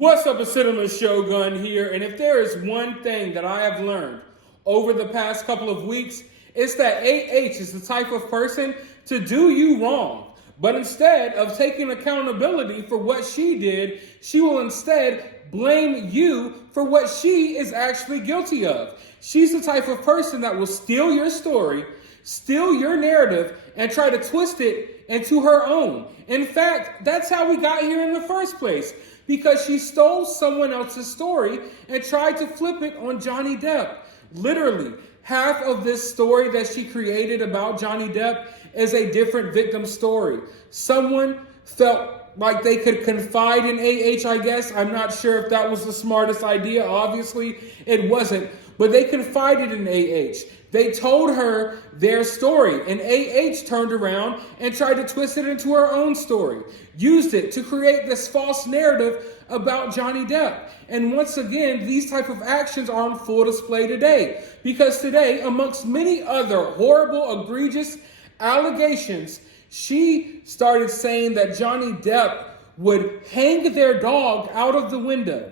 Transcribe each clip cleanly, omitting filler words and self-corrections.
What's up, a Cinema Shogun here, and if there is one thing that I have learned over the past couple of weeks, it's that AH is the type of person to do you wrong. But instead of taking accountability for what she did, she will instead blame you for what she is actually guilty of. She's the type of person that will steal your story, steal your narrative, and try to twist it into her own. In fact, that's how we got here in the first place. Because she stole someone else's story and tried to flip it on Johnny Depp. Literally, half of this story that she created about Johnny Depp is a different victim story. Someone felt like they could confide in AH, I guess. I'm not sure if that was the smartest idea. Obviously, it wasn't. But they confided in AH. They told her their story, and AH turned around and tried to twist it into her own story, used it to create this false narrative about Johnny Depp. And once again, these type of actions are on full display today, because today, amongst many other horrible, egregious allegations, she started saying that Johnny Depp would hang their dog out of the window,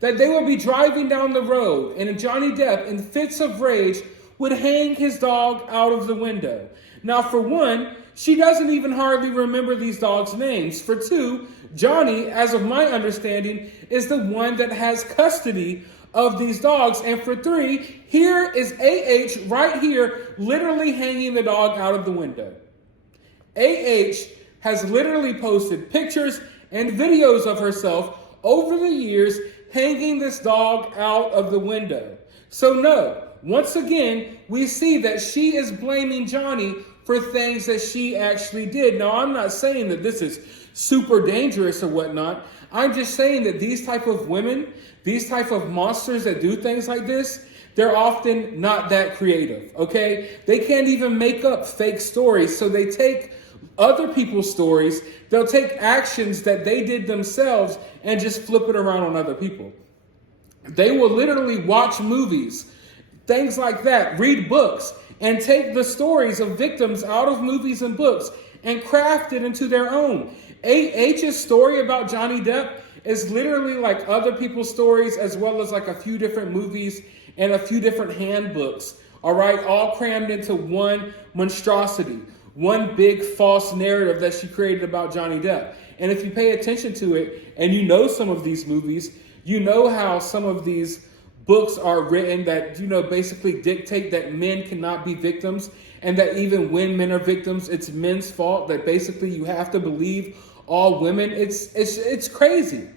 that they would be driving down the road, and Johnny Depp, in fits of rage, would hang his dog out of the window. Now, for one, she doesn't even hardly remember these dogs' names. For two, Johnny, as of my understanding, is the one that has custody of these dogs. And for three, here is AH right here, literally hanging the dog out of the window. AH has literally posted pictures and videos of herself over the years hanging this dog out of the window. So no, once again, we see that she is blaming Johnny for things that she actually did. Now, I'm not saying that this is super dangerous or whatnot. I'm just saying that these type of women, these type of monsters that do things like this, they're often not that creative, okay? They can't even make up fake stories, so they take other people's stories, they'll take actions that they did themselves and just flip it around on other people. They will literally watch movies, things like that, read books, and take the stories of victims out of movies and books and craft it into their own. AH's story about Johnny Depp is literally like other people's stories, as well as like a few different movies and a few different handbooks, all right, all crammed into one monstrosity, one big false narrative that she created about Johnny Depp. And if you pay attention to it and you know some of these movies, you know how some of these books are written that, basically dictate that men cannot be victims, and that even when men are victims, it's men's fault, that basically you have to believe all women. It's crazy.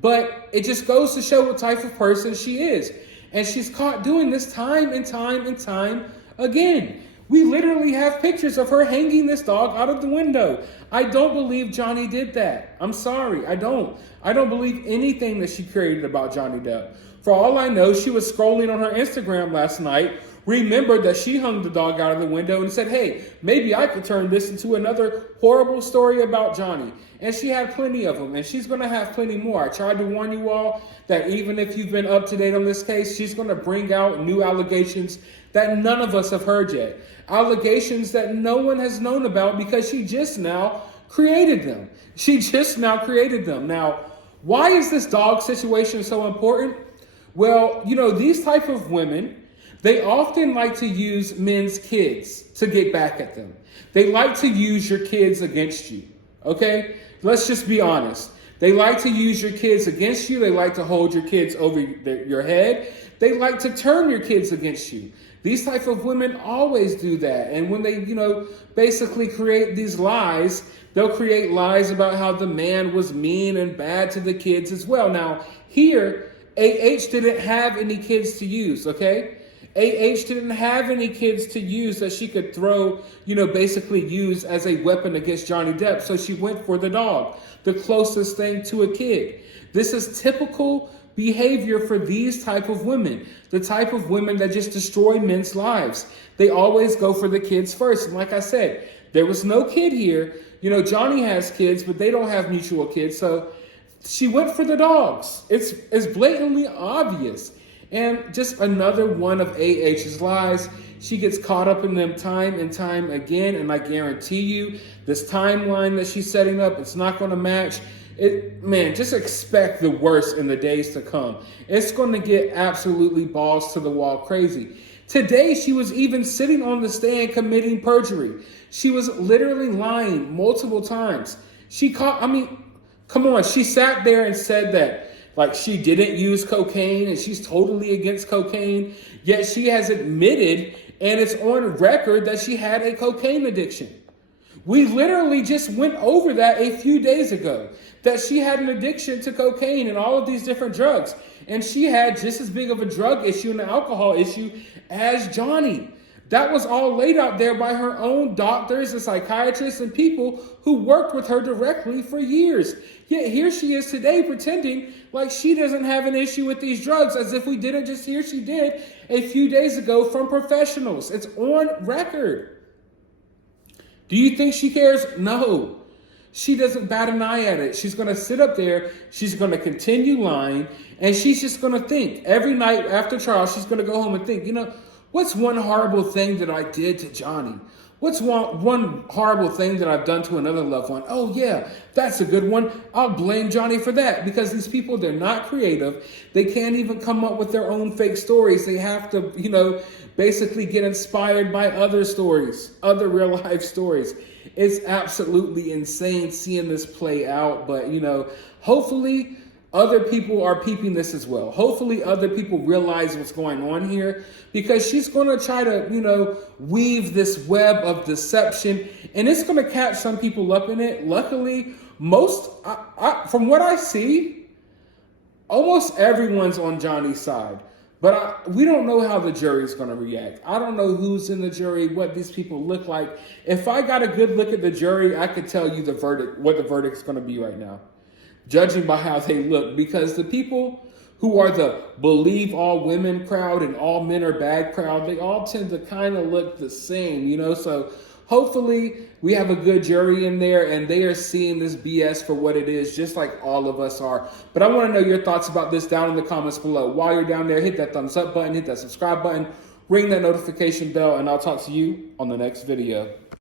But it just goes to show what type of person she is. And she's caught doing this time and time and time again. We literally have pictures of her hanging this dog out of the window. I don't believe Johnny did that. I'm sorry, I don't. I don't believe anything that she created about Johnny Depp. For all I know, she was scrolling on her Instagram last night, remembered that she hung the dog out of the window and said, hey, maybe I could turn this into another horrible story about Johnny. And she had plenty of them, and she's going to have plenty more. I tried to warn you all that even if you've been up to date on this case, she's going to bring out new allegations that none of us have heard yet. Allegations that no one has known about because she just now created them. Now, why is this dog situation so important? Well, these type of women, they often like to use men's kids to get back at them. They like to use your kids against you, okay? Let's just be honest. They like to use your kids against you. They like to hold your kids over your head. They like to turn your kids against you. These type of women always do that. And when they, basically create these lies, they'll create lies about how the man was mean and bad to the kids as well. Now, here, AH didn't have any kids to use, okay? AH didn't have any kids to use that she could throw, basically use as a weapon against Johnny Depp. So she went for the dog, the closest thing to a kid. This is typical behavior for these type of women, the type of women that just destroy men's lives. They always go for the kids first. And like I said, there was no kid here. Johnny has kids, but they don't have mutual kids. So she went for the dogs. It's blatantly obvious. And just another one of AH's lies. She gets caught up in them time and time again. And I guarantee you, this timeline that she's setting up, it's not going to match. Man, just expect the worst in the days to come. It's going to get absolutely balls to the wall crazy. Today, she was even sitting on the stand committing perjury. She was literally lying multiple times. Come on. She sat there and said that, like, she didn't use cocaine and she's totally against cocaine. Yet she has admitted, and it's on record, that she had a cocaine addiction. We literally just went over that a few days ago, that she had an addiction to cocaine and all of these different drugs. And she had just as big of a drug issue and an alcohol issue as Johnny. That was all laid out there by her own doctors and psychiatrists and people who worked with her directly for years. Yet here she is today pretending like she doesn't have an issue with these drugs, as if we didn't just hear she did a few days ago from professionals. It's on record. Do you think she cares? No. She doesn't bat an eye at it. She's going to sit up there. She's going to continue lying. And she's just going to think every night after trial, she's going to go home and think, what's one horrible thing that I did to Johnny? What's one horrible thing that I've done to another loved one? Oh, yeah, that's a good one. I'll blame Johnny for that, because these people, they're not creative. They can't even come up with their own fake stories. They have to, basically get inspired by other stories, other real life stories. It's absolutely insane seeing this play out. But, hopefully other people are peeping this as well. Hopefully other people realize what's going on here, because she's going to try to, weave this web of deception, and it's going to catch some people up in it. Luckily, from what I see, almost everyone's on Johnny's side. But we don't know how the jury's going to react. I don't know who's in the jury, what these people look like. If I got a good look at the jury, I could tell you what the verdict's going to be right now, judging by how they look. Because the people who are the believe all women crowd and all men are bad crowd, they all tend to kind of look the same, So hopefully we have a good jury in there and they are seeing this BS for what it is, just like all of us are. But I want to know your thoughts about this down in the comments below. While you're down there, hit that thumbs up button, hit that subscribe button, ring that notification bell, and I'll talk to you on the next video.